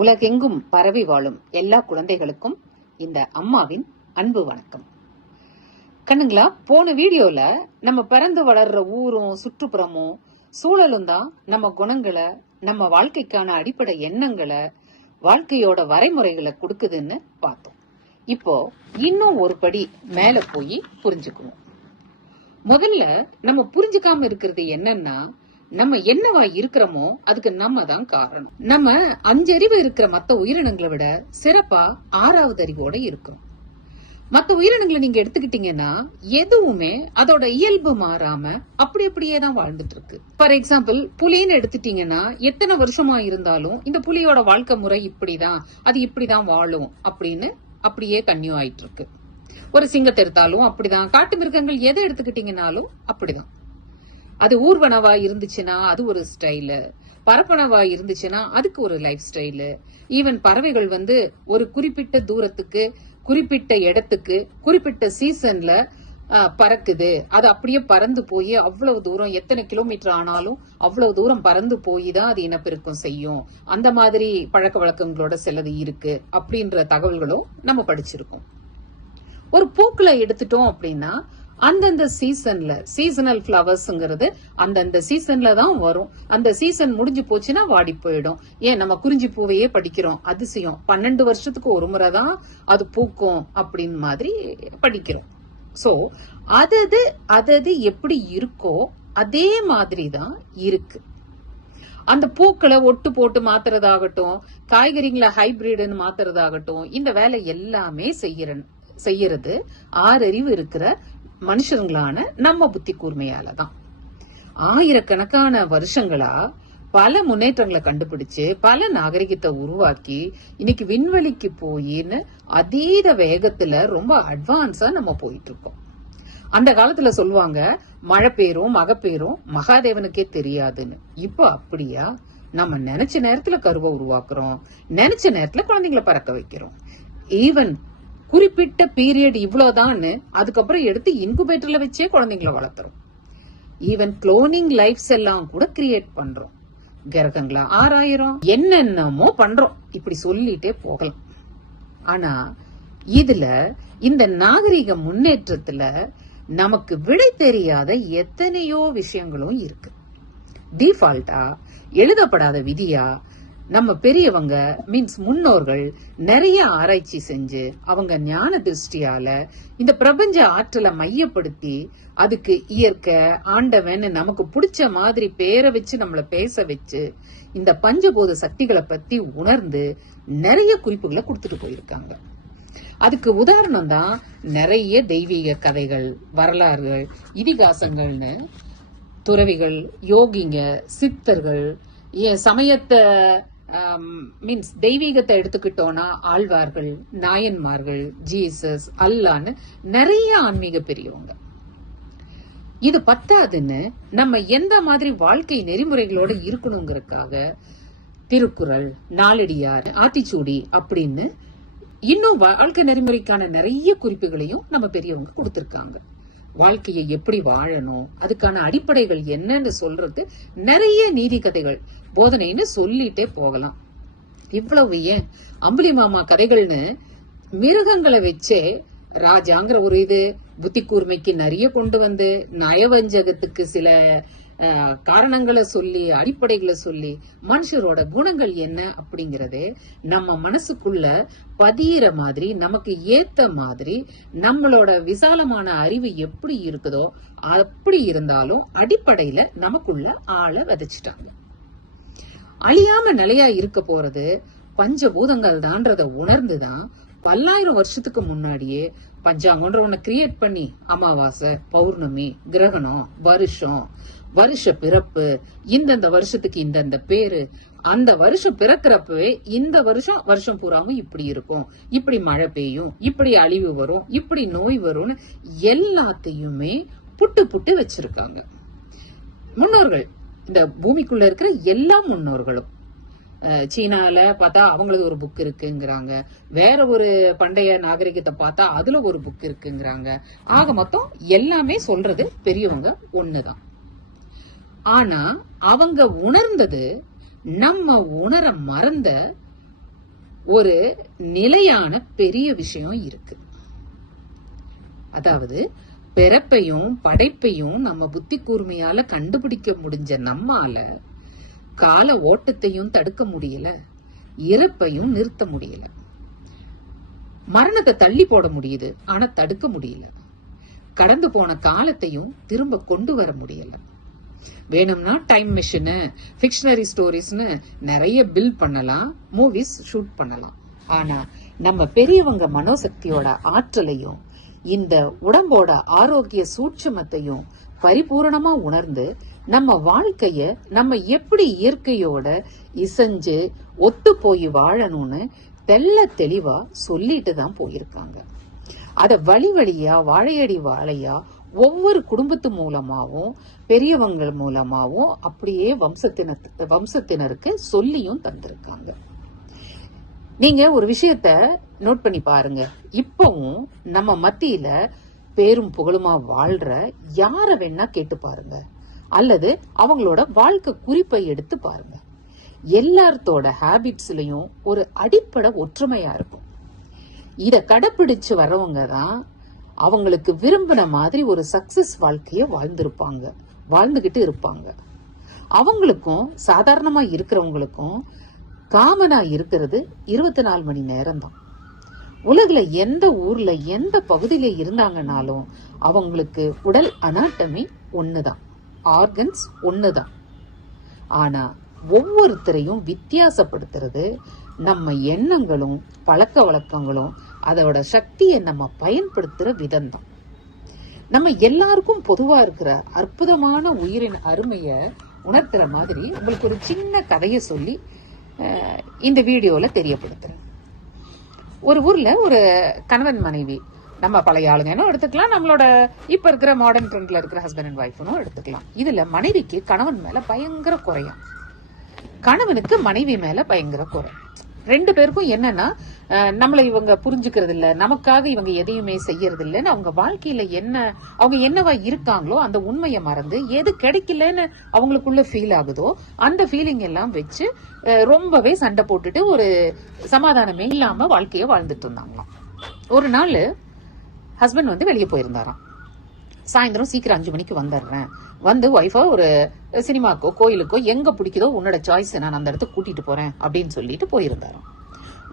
உலகெங்கும் பரவி வாழும் எல்லா குழந்தைகளுக்கும் இந்த அம்மாவின் அன்பு வணக்கம். கண்ணுங்களா போன வீடியோல நம்ம பிறந்து வளர்ற ஊரும் சுற்றுப்புறமும் சூழலும் தான் நம்ம குணங்களை நம்ம வாழ்க்கைக்கான அடிப்படை எண்ணங்களை வாழ்க்கையோட வரைமுறைகளை கொடுக்குதுன்னு பார்த்தோம். இப்போ இன்னும் ஒரு படி மேல போய் புரிஞ்சுக்குவோம். முதல்ல நம்ம புரிஞ்சுக்காம இருக்கிறது என்னன்னா நம்ம என்னவா இருக்கிறோமோ அதுக்கு நம்ம தான் காரணம். நம்ம அஞ்சறிவு இருக்கிற மத்த உயிரினங்களை விட சிறப்பா ஆறாவது அறிவோட இருக்கும் மத்த உயிரினங்களை நீங்க எடுத்துக்கிட்டீங்கன்னா எதுவுமே அதோட இயல்பு மாறாம அப்படி அப்படியே தான் வாழ்ந்துட்டு இருக்கு. ஃபார் எக்ஸாம்பிள் புலின்னு எடுத்துட்டீங்கன்னா எத்தனை வருஷமா இருந்தாலும் இந்த புலியோட வாழ்க்கை முறை இப்படிதான் அது இப்படிதான் வாழும் அப்படின்னு அப்படியே கன்னியூ ஆயிட்டு இருக்கு. ஒரு சிங்கத்தை எடுத்தாலும் அப்படிதான். காட்டு மிருகங்கள் எதை எடுத்துக்கிட்டீங்கன்னாலும் அப்படிதான். அது ஊர்வனவா இருந்துச்சுன்னா அது ஒரு ஸ்டைலு பரப்பனவா இருந்துச்சுன்னா அதுக்கு ஒரு லைஃப் ஸ்டைலு ஈவன் பறவைகள் வந்து ஒரு குறிப்பிட்ட தூரத்துக்கு குறிப்பிட்ட இடத்துக்கு குறிப்பிட்ட சீசன்ல பறக்குது. அது அப்படியே பறந்து போய் அவ்வளவு தூரம் எத்தனை கிலோமீட்டர் ஆனாலும் அவ்வளவு தூரம் பறந்து போய் தான் அது இனப்பெருக்கம் செய்யும். அந்த மாதிரி பழக்க வழக்கங்களோட சிலது இருக்கு அப்படின்ற தகவல்களும் நம்ம படிச்சிருக்கோம். ஒரு பூக்களை எடுத்துட்டோம் அப்படின்னா அந்தந்த சீசன்ல சீசனல் ஃபிளவர்ஸ்ங்கிறது அந்தந்த சீசன்ல தான் வரும். அந்த சீசன் முடிஞ்சு போச்சுன்னா வாடி போயிடும். ஏன்? நம்ம குறிஞ்சி பூவையே படிக்கிறோம். அதிசயம். பன்னெண்டு வருஷத்துக்கு ஒரு முறை தான் அது பூக்கும் அப்படின்னு மாதிரி படிக்கிறோம். சோ அதது அதது எப்படி இருக்கோ அதே மாதிரி தான் இருக்கு. அந்த பூக்களை ஒட்டு போட்டு மாத்துறதாகட்டும் காய்கறிகளை ஹைபிரிடுன்னு மாத்துறதாகட்டும் இந்த வேலை எல்லாமே செய்யற செய்யறது ஆறறிவு இருக்கிற மனுஷங்களான நம்ம புத்தி கூர்மையால தான் ஆயிரக்கணக்கான வருஷங்களா பல முன்னேற்றங்களை கண்டுபிடிச்சு பல நாகரிகத்தை உருவாக்கி இன்னைக்கு விண்வெளிக்கு போயின்னு அதீத வேகத்துல ரொம்ப அட்வான்ஸா நம்ம போயிட்டு இருக்கோம் அந்த காலத்துல சொல்லுவாங்க மழை பேரும் மகப்பேரும் மகாதேவனுக்கே தெரியாதுன்னு. இப்போ அப்படியா? நம்ம நினைச்ச நேரத்துல கருவை உருவாக்குறோம். நினைச்ச நேரத்துல குழந்தைங்களை பறக்க வைக்கிறோம். ஈவன் குறிப்பிட்ட பீரியட் இவ்வளோதான்னு அதுக்கப்புறம் எடுத்து இன்குபேட்டர்ல வச்சே குழந்தைங்களை வளர்த்துறோம் ஈவன் குளோனிங் லைஃப்ஸ் எல்லாம் கூட கிரியேட் பண்றோம். கிரகங்களா ஆறாயிரம் என்னென்னமோ பண்றோம். இப்படி சொல்லிட்டே போகலாம். ஆனா இதுல இந்த நாகரிக முன்னேற்றத்துல நமக்கு விடை தெரியாத எத்தனையோ விஷயங்களும் இருக்கு. டிஃபால்ட்டா எழுதப்படாத விதியா நம்ம பெரியவங்க மீன்ஸ் முன்னோர்கள் நிறைய ஆராய்ச்சி செஞ்சு அவங்க ஞான திருஷ்டியால இந்த பிரபஞ்ச ஆற்றலை மையப்படுத்தி அதுக்கு இயற்கை ஆண்டவன் நமக்கு பிடிச்ச மாதிரி பேரை வச்சு நம்மளை பேச வச்சு இந்த பஞ்சபோத சக்திகளை பத்தி உணர்ந்து நிறைய குறிப்புகளை கொடுத்துட்டு போயிருக்காங்க. அதுக்கு உதாரணம் தான் நிறைய தெய்வீக கதைகள் வரலாறுகள் இதிகாசங்கள்னு துறவிகள் யோகிங்க சித்தர்கள் சமயத்தை மீன்ஸ் தெய்வீகத்தை எடுத்துக்கிட்டோம்னா ஆழ்வார்கள் நாயன்மார்கள் ஜீசஸ் அல்லான்னு நிறைய ஆன்மீக பெரியவங்க. இது பத்தாதுன்னு நம்ம எந்த மாதிரி வாழ்க்கை நெறிமுறைகளோட இருக்கணுங்கிறதுக்காக திருக்குறள் நாளடியார் ஆத்திச்சூடி அப்படின்னு இன்னும் வாழ்க்கை நெறிமுறைக்கான நிறைய குறிப்புகளையும் நம்ம பெரியவங்க கொடுத்துருக்காங்க. வாழ்க்கையை எப்படி வாழணும் அதுக்கான அடிப்படைகள் என்னன்னு சொல்றது நிறைய நீதி கதைகள். போதனைன்னு சொல்லிட்டே போகலாம். இவ்வளவு ஏன்? அம்புலி மாமா கதைகள்னு மிருகங்களை வச்சே ராஜாங்கிற ஒரு இது புத்தி கூர்மைக்கு நிறைய கொண்டு வந்து நயவஞ்சகத்துக்கு சில காரணங்களை சொல்லி அடிப்படைகளை சொல்லி மனுஷரோட குணங்கள் என்ன அப்படிங்கறது நம்ம மனசுக்குள்ள பதியிற மாதிரி நமக்கு ஏத்த மாதிரி நம்மளோட விசாலமான அறிவு எப்படி இருக்குதோ அப்படி இருந்தாலும் அடிப்படையில நமக்குள்ள ஆளை விதைச்சிட்டாங்க. அழியாம நிலையா இருக்க போறது பஞ்சபூதங்கள் தான்றத உணர்ந்துதான் பல்லாயிரம் வருஷத்துக்கு முன்னாடியே பஞ்சாங்கன்ற ஒன்று கிரியேட் பண்ணி அமாவாசை பௌர்ணமி கிரகணம் வருஷம் வருஷ பிறப்பு இந்தந்த வருஷத்துக்கு இந்தந்த பேரு அந்த வருஷம் பிறக்கிறப்பவே இந்த வருஷம் வருஷம் பூராவும் இப்படி இருக்கும். இப்படி மழை பெய்யும் இப்படி அழிவு வரும் இப்படி நோய் வரும்னு எல்லாத்தையுமே புட்டு புட்டு வச்சிருக்காங்க. முன்னோர்கள் இந்த பூமிக்குள்ள இருக்கிற எல்லா முன்னோர்களும் சீனாவில் பார்த்தா அவங்களது ஒரு புக் இருக்குங்கிறாங்க. வேற ஒரு பண்டைய நாகரிகத்தை பார்த்தா அதுல ஒரு புக் இருக்குங்கிறாங்க. ஆக மொத்தம் எல்லாமே சொல்றது பெரியவங்க ஒண்ணுதான். ஆனா அவங்க உணர்ந்தது நம்ம உணர மறந்த ஒரு நிலையான பெரிய விஷயம் இருக்கு. அதாவது பிறப்பையும் படைப்பையும் நம்ம புத்தி கூர்மையால கண்டுபிடிக்க முடிஞ்ச நம்மால கால ஓட்டத்தையும் தடுக்க முடியல இறப்பையும் நிறுத்த முடியல. மரணத்தை தள்ளி போட முடியுது ஆனா தடுக்க முடியல. கடந்து போன காலத்தையும் திரும்ப கொண்டு வர முடியல. வேணும்னா டைம் மிஷினு ஃபிக்ஷனரி ஸ்டோரிஸ்னு நிறைய பில் பண்ணலாம் மூவிஸ் ஷூட் பண்ணலாம். ஆனா நம்ம பெரியவங்க மனோசக்தியோட ஆற்றலையும் இந்த உடம்போட ஆரோக்கிய சூட்சமத்தையும் பரிபூரணமா உணர்ந்து நம்ம வாழ்க்கைய நம்ம எப்படி இயற்கையோட இசைஞ்சு ஒத்து போய் வாழணும்னு தெள்ள தெளிவா சொல்லிட்டு தான் போயிருக்காங்க. அத வழி வழியா வாழையடி வாழையா ஒவ்வொரு குடும்பத்து மூலமாகவும் பெரியவங்க மூலமாகவும் அப்படியே வம்சத்தின வம்சத்தினருக்கு சொல்லியும் தந்திருக்காங்க. நீங்க ஒரு விஷயத்த நோட் பண்ணி பாருங்க. இப்பவும் நம்ம மத்தியில பேரும் புகழுமா வாழ்ற யார வேணா கேட்டு பாருங்க. அல்லது அவங்களோட வாழ்க்கை குறிப்பை எடுத்து பாருங்க. எல்லாத்தோட ஹேபிட்ஸ்லயும் ஒரு அடிப்படை ஒற்றுமையா இருக்கும். இத கடைப்பிடிச்சு வரவங்க தான் அவங்களுக்கு விரும்பின மாதிரி ஒரு சக்சஸ் வாழ்க்கைய வாழ்ந்திருப்பாங்க. வாழ்ந்துகிட்டு இருப்பாங்க. அவங்களுக்கும் சாதாரணமா இருக்கிறவங்களுக்கும் காமனா இருக்கிறது இருபத்தி நாலு மணி நேரம் தான் உலகில் எந்த ஊர்ல எந்த பகுதியில இருந்தாங்கனாலும் அவங்களுக்கு உடல் அனாட்டமி ஒண்ணுதான். ஆர்கன்ஸ் ஒண்ணுதான். ஆனா ஒவ்வொருத்தரையும் வித்தியாசப்படுத்துறது நம்ம எண்ணங்களும் பழக்க வழக்கங்களும் அதோட சக்தியை நம்ம பயன்படுத்துற விதம் தான் நம்ம எல்லாருக்கும் பொதுவா இருக்கிற அற்புதமான உயிரின் அருமைய உணர்த்துற மாதிரி உங்களுக்கு ஒரு சின்ன கதையை சொல்லி இந்த வீடியோல தெரியப்படுத்துறேன். ஒரு ஊர்ல ஒரு கணவன் மனைவி. நம்ம பழைய ஆளுங்கன்னு எடுத்துக்கலாம். நம்மளோட இப்ப இருக்கிற மாடர்ன் ட்ரெண்ட்ல இருக்கிற ஹஸ்பண்ட் அண்ட் ஒய்ஃப்னும் எடுத்துக்கலாம். இதுல மனைவிக்கு கணவன் மேல பயங்கர குறையும் கணவனுக்கு மனைவி மேல பயங்கர குறை. ரெண்டு பேருக்கும் என்னன்னா நம்மளை இவங்க புரிஞ்சுக்கிறது இல்ல நமக்காக இவங்க எதையுமே செய்யறது இல்லைன்னு அவங்க வாழ்க்கையில என்ன அவங்க என்னவா இருக்காங்களோ அந்த உண்மையை மறந்து எது கிடைக்கலன்னு அவங்களுக்குள்ள ஃபீல் ஆகுதோ அந்த ஃபீலிங் எல்லாம் வச்சு ரொம்பவே சண்டை போட்டுட்டு ஒரு சமாதானமே இல்லாம வாழ்க்கைய வாழ்ந்துட்டு இருந்தாங்களாம். ஒரு நாள் ஹஸ்பண்ட் வந்து வெளியே போயிருந்தாராம். சாயந்தரம் சீக்கிரம் அஞ்சு மணிக்கு வந்துடுறேன். வந்து ஒய்ஃபா ஒரு சினிமாக்கோ கோயிலுக்கோ எங்க பிடிக்குதோ உன்னோட சாய்ஸ் நான் அந்த இடத்துக்கு கூட்டிட்டு போறேன் அப்படின்னு சொல்லிட்டு போயிருந்தாராம்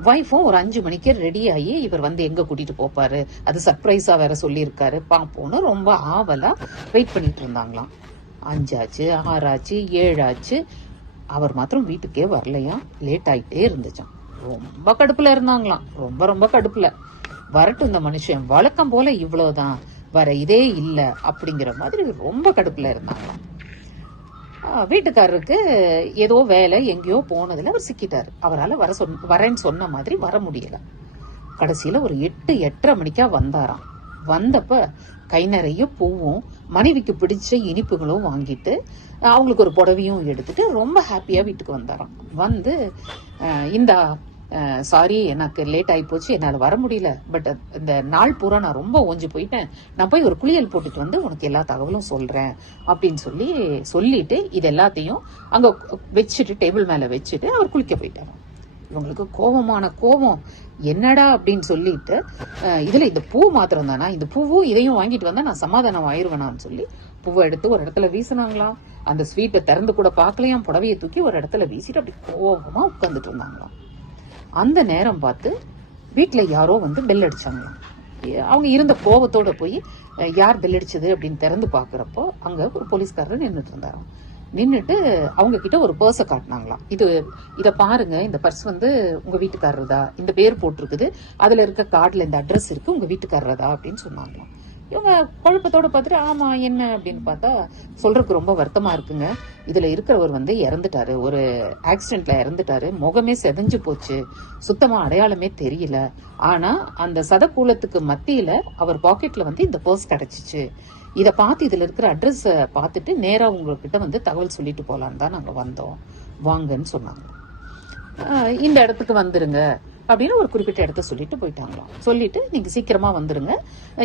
ஒய்ஃபும் ஒரு அஞ்சு மணிக்கு ரெடி ஆகி இவர் வந்து எங்க கூட்டிட்டு போப்பாரு? அது சர்ப்ரைஸா வேற சொல்லியிருக்காரு. பார்ப்போன்னு ரொம்ப ஆவலா வெயிட் பண்ணிட்டு இருந்தாங்களாம். அஞ்சாச்சு ஆறாச்சு ஏழாச்சு. அவர் மாத்திரம் வீட்டுக்கே வரலையா? லேட் ஆயிட்டே இருந்துச்சான் ரொம்ப கடுப்புல இருந்தாங்களாம். ரொம்ப ரொம்ப கடுப்புல. வரட்டும் இந்த மனுஷன். வழக்கம் போல இவ்வளவுதான். வர இதே இல்லை. அப்படிங்கிற மாதிரி ரொம்ப கடுப்புல இருந்தாங்களாம். வீட்டுக்காரருக்கு ஏதோ வேலை எங்கேயோ போனதில் அவர் சிக்கிட்டார். அவரால் வர சொன் வரேன்னு சொன்ன மாதிரி வர முடியல. கடைசியில் ஒரு எட்டு எட்டரை மணிக்கா வந்தாராம். வந்தப்ப கை நிறைய பூவும் மனைவிக்கு பிடிச்ச இனிப்புகளும் வாங்கிட்டு அவங்களுக்கு ஒரு புடவையும் எடுத்துட்டு ரொம்ப ஹாப்பியாக வீட்டுக்கு வந்தாராம். வந்து இந்த சாரி எனக்கு லேட் ஆகி போச்சு என்னால் வர முடியல. பட் இந்த நாள் பூரா நான் ரொம்ப ஓஞ்சி போயிட்டேன். நான் போய் ஒரு குளியல் போட்டுட்டு வந்து உனக்கு எல்லா தகவலும் சொல்கிறேன் அப்படின்னு சொல்லி சொல்லிட்டு இது எல்லாத்தையும் அங்கே வச்சுட்டு டேபிள் மேலே வச்சுட்டு அவர் குளிக்க போயிட்டார். இவங்களுக்கு கோபமான கோபம். என்னடா அப்படின்னு சொல்லிட்டு இதில் இந்த பூ மாத்திரம் தானா இந்த பூவும் இதையும் வாங்கிட்டு வந்தால் நான் சமாதானம் ஆயிடுவேனான்னு சொல்லி பூவை எடுத்து ஒரு இடத்துல வீசினாங்களாம் அந்த ஸ்வீட்டை திறந்து கூட பார்க்கலையாம். புடவையை தூக்கி ஒரு இடத்துல வீசிட்டு அப்படி கோபமாக உட்காந்துட்டு இருந்தாங்களாம். அந்த நேரம் பார்த்து வீட்டில் யாரோ வந்து பெல் அடித்தாங்களாம் அவங்க இருந்த கோபத்தோடு போய் யார் பெல் அடிச்சது அப்படின்னு திறந்து பார்க்குறப்போ அங்கே ஒரு போலீஸ்காரர் நின்றுட்டு இருந்தாராம் நின்றுட்டு அவங்க கிட்ட ஒரு பர்ஸை காட்டினாங்களாம். இது இதை பாருங்க இந்த பர்ஸ் வந்து உங்க வீட்டுக்காரரதா? இந்த பேர் போட்டிருக்குது. அதுல இருக்க கார்டில் இந்த அட்ரஸ் இருக்கு உங்க வீட்டுக்காரரதா? அப்படின்னு சொன்னாங்களாம். இவங்க குழப்பத்தோட பார்த்துட்டு ஆமா என்ன அப்படின்னு பார்த்தா சொல்றதுக்கு ரொம்ப வருத்தமா இருக்குங்க. இதுல இருக்கிறவர் வந்து இறந்துட்டாரு. ஒரு ஆக்சிடென்ட்ல இறந்துட்டாரு. முகமே செதஞ்சு போச்சு. சுத்தமா அடையாளமே தெரியல. ஆனா அந்த சதக்கூலத்துக்கு மத்தியில அவர் பாக்கெட்ல வந்து இந்த பர்ஸ் கிடைச்சிச்சு. இதை பார்த்து இதுல இருக்கிற அட்ரஸ் பார்த்துட்டு நேராக உங்ககிட்ட வந்து தகவல் சொல்லிட்டு போலான்னு தான் நாங்கள் வந்தோம். வாங்கன்னு சொன்னாங்க. இந்த இடத்துக்கு வந்துருங்க. அப்படின்னு ஒரு குறிப்பிட்ட இடத்த சொல்லிட்டு போயிட்டாங்களாம். சொல்லிட்டு நீங்க சீக்கிரமா வந்துருங்க.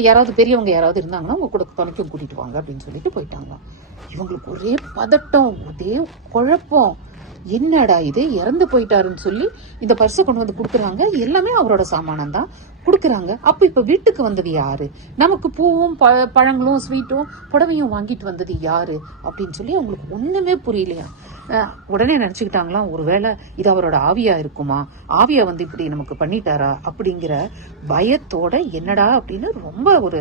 யாராவது பெரியவங்க யாராவது இருந்தாங்கன்னா உங்க கூட துணைக்கும் கூட்டிட்டு வாங்க அப்படின்னு சொல்லிட்டு போயிட்டாங்களாம். இவங்களுக்கு ஒரே பதட்டம் ஒரே குழப்பம். என்னடா இது? இறந்து போயிட்டாருன்னு சொல்லி இந்த பர்ஸை கொண்டு வந்து கொடுக்குறாங்க. எல்லாமே அவரோட சாமானம் தான் கொடுக்குறாங்க. அப்போ இப்போ வீட்டுக்கு வந்தது யாரு? நமக்கு பூவும் ப பழங்களும் ஸ்வீட்டும் புடவையும் வாங்கிட்டு வந்தது யாரு? அப்படின்னு சொல்லி அவங்களுக்கு ஒன்றுமே புரியலையா உடனே நினச்சிக்கிட்டாங்களாம் ஒருவேளை இது அவரோட ஆவியா இருக்குமா? ஆவியா வந்து இப்படி நமக்கு பண்ணிட்டாரா? அப்படிங்கிற பயத்தோட என்னடா அப்படின்னு ரொம்ப ஒரு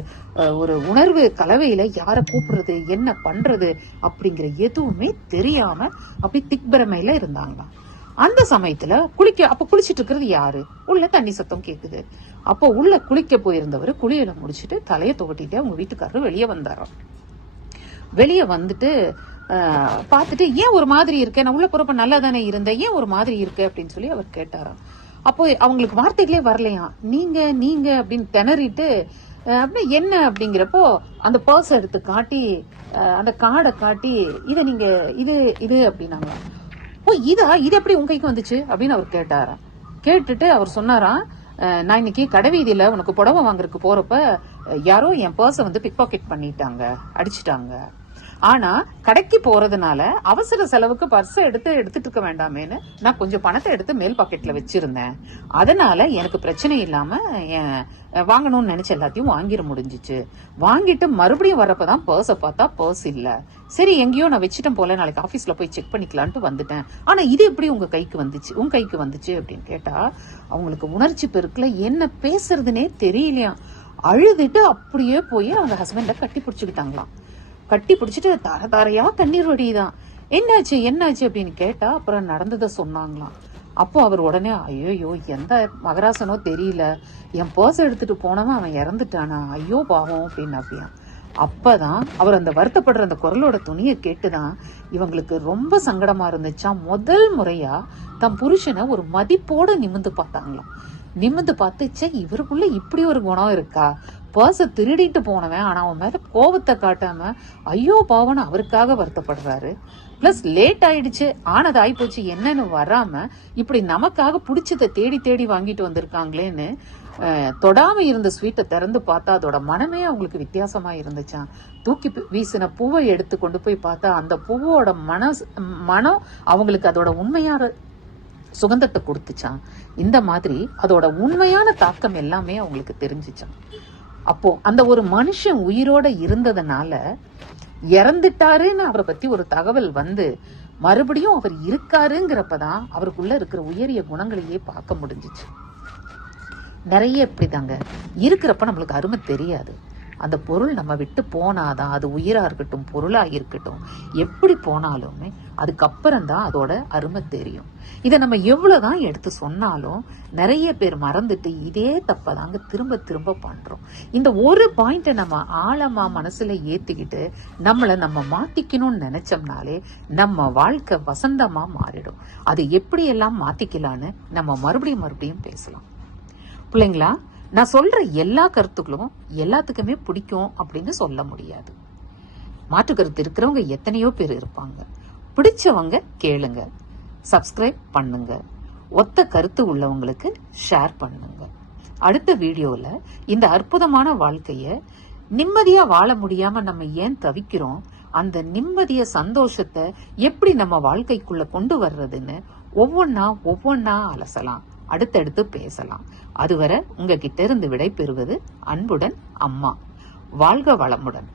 ஒரு உணர்வு கலவையில யாரை கூப்பிடுறது என்ன பண்றது அப்படிங்கிற எதுவுமே தெரியாம அப்படி திக்பரமையில இருந்தாங்களாம். அந்த சமயத்துல குளிக்க அப்ப குளிச்சிட்டு இருக்கிறது யாரு? உள்ள தண்ணி சத்தம் கேக்குது. அப்போ உள்ள குளிக்க போயிருந்தவர் குளியல முடிச்சிட்டு தலையை துவட்டிட்டு அவங்க வீட்டுக்காரரு வெளியே வந்தாராம். வெளியே வந்துட்டு பார்த்துட்டு ஏன் ஒரு மாதிரி இருக்க? நான் உள்ள போறப்ப நல்லா தானே இருந்தேன். ஏன் ஒரு மாதிரி இருக்கு? அப்படின்னு சொல்லி அவர் கேட்டாராம். அப்போ அவங்களுக்கு வார்த்தைகளே வரலையாம் நீங்க நீங்க அப்படின்னு திணறிட்டு அப்படின்னா என்ன? அப்படிங்கிறப்போ அந்த பர்ஸ் எடுத்து காட்டி அந்த கார்டை காட்டி இதை நீங்க இது இது அப்படின்னாங்க. ஓ இதா? இது எப்படி உங்க கைக்கு வந்துச்சு? அப்படின்னு அவர் கேட்டாராம். கேட்டுட்டு அவர் சொன்னாராம் நான் இன்னைக்கு கடைவீதியில உனக்கு புடவை வாங்குறதுக்கு போறப்ப யாரோ என் பர்ஸை வந்து பிக் பாக்கெட் பண்ணிட்டாங்க. அடிச்சிட்டாங்க. ஆனா கடைக்கு போறதுனால அவசர செலவுக்கு பர்ஸை எடுத்து எடுத்துட்டு இருக்க வேண்டாமேன்னு நான் கொஞ்சம் பணத்தை எடுத்து மேல் பாக்கெட்ல வச்சிருந்தேன். அதனால எனக்கு பிரச்சனை இல்லாம வாங்கணும்னு நினைச்ச எல்லாத்தையும் வாங்கிட முடிஞ்சிச்சு. வாங்கிட்டு மறுபடியும் வரப்பதான் பர்ஸை பார்த்தா பர்ஸ் இல்ல. சரி எங்கேயோ நான் வச்சிட்டேன் போல நாளைக்கு ஆபீஸ்ல போய் செக் பண்ணிக்கலான்ட்டு வந்துட்டேன். ஆனா இது எப்படி உங்க கைக்கு வந்துச்சு? உன் கைக்கு வந்துச்சு அப்படின்னு கேட்டா அவங்களுக்கு உணர்ச்சி பெருக்குல என்ன பேசுறதுனே தெரியலையா அழுதுட்டு அப்படியே போய் அவங்க ஹஸ்பண்ட கட்டி பிடிச்சுக்கிட்டாங்களாம். கட்டி பிடிச்சிட்டு தர தரையா கண்ணீர் வடிதான் என்னாச்சு என்னாச்சு அப்படின்னு கேட்டா அப்புறம் நடந்ததை சொன்னாங்களாம். அப்போ அவர் உடனே ஐயோ எந்த மகராசனோ தெரியல. என் பர்ஸ் எடுத்துட்டு போனவன் அவன் இறந்துட்டானா? ஐயோ பாவம் அப்படின்னு அப்படியா அப்பதான் அவர் அந்த வருத்தப்படுற அந்த குரலோட துணியை கேட்டுதான் இவங்களுக்கு ரொம்ப சங்கடமா இருந்துச்சா? முதல் முறையா தம் புருஷனை ஒரு மதிப்போட நிமிந்து பார்த்தாங்களாம். நிமிந்து பார்த்துச்சே இவருக்குள்ள இப்படி ஒரு குணம் இருக்கா? பர்ஸை திருடிட்டு போனவன் ஆனால் அவன் மேலே கோபத்தை காட்டாம ஐயோ பாவன் அவருக்காக வருத்தப்படுறாரு. ப்ளஸ் லேட் ஆயிடுச்சு ஆனது ஆயிப்போச்சு என்னன்னு வராம இப்படி நமக்காக பிடிச்சதை தேடி தேடி வாங்கிட்டு வந்திருக்காங்களேன்னு தொடாமல் தொடாம இருந்த ஸ்வீட்டை திறந்து பார்த்தா அதோட மனமே அவங்களுக்கு வித்தியாசமா இருந்துச்சாம் தூக்கி வீசின பூவை எடுத்து கொண்டு போய் பார்த்தா அந்த பூவோட மனஸ் மனம் அவங்களுக்கு அதோட உண்மையான சுகந்தத்தை கொடுத்துச்சான் இந்த மாதிரி அதோட உண்மையான தாக்கம் எல்லாமே அவங்களுக்கு தெரிஞ்சுச்சான் அப்போ அந்த ஒரு மனுஷன் உயிரோட இருந்ததுனால இறந்துட்டாருன்னு அவரை பத்தி ஒரு தகவல் வந்து மறுபடியும் அவர் இருக்காருங்கிறப்பதான் அவருக்குள்ள இருக்கிற உயரிய குணங்களையே பார்க்க முடிஞ்சிச்சு. நிறைய இப்படிதாங்க. இருக்கிறப்ப நம்மளுக்கு அருமை தெரியாது. அந்த பொருள் நம்ம விட்டு போனாதான் அது உயிராக இருக்கட்டும் பொருளாக இருக்கட்டும் எப்படி போனாலுமே அதுக்கப்புறம் தான் அதோட அருமை தெரியும். இதை நம்ம எவ்வளோதான் எடுத்து சொன்னாலும் நிறைய பேர் மறந்துட்டு இதே தப்பை தாங்க திரும்ப திரும்ப பண்ணுறோம் இந்த ஒரு பாயிண்ட்டை நம்ம ஆழமாக மனசில் ஏற்றிக்கிட்டு நம்மளை நம்ம மாற்றிக்கணும்னு நினச்சோம்னாலே நம்ம வாழ்க்கை வசந்தமாக மாறிடும். அது எப்படியெல்லாம் மாற்றிக்கலான்னு நம்ம மறுபடியும் மறுபடியும் பேசலாம். பிள்ளைங்களா நான் சொல்ற எல்லா கருத்துக்களும் எல்லாத்துக்குமே பிடிக்கும் அப்படின்னு சொல்ல முடியாது. மாற்று கருத்து இருக்கிறவங்க எத்தனையோ பேர் இருப்பாங்க. பிடிச்சவங்க கேளுங்க. சப்ஸ்கிரைப் பண்ணுங்க. ஒத்த கருத்து உள்ளவங்களுக்கு ஷேர் பண்ணுங்க. அடுத்த வீடியோல இந்த அற்புதமான வாழ்க்கைய நிம்மதியா வாழ முடியாம நம்ம ஏன் தவிக்கிறோம்? அந்த நிம்மதிய சந்தோஷத்தை எப்படி நம்ம வாழ்க்கைக்குள்ள கொண்டு வர்றதுன்னு ஒவ்வொன்னா ஒவ்வொன்னா அலசலாம். அடுத்தடுத்து பேசலாம். அதுவரை உங்ககிட்ட இருந்து விடை பெறுவது அன்புடன் அம்மா. வாழ்க வளமுடன்.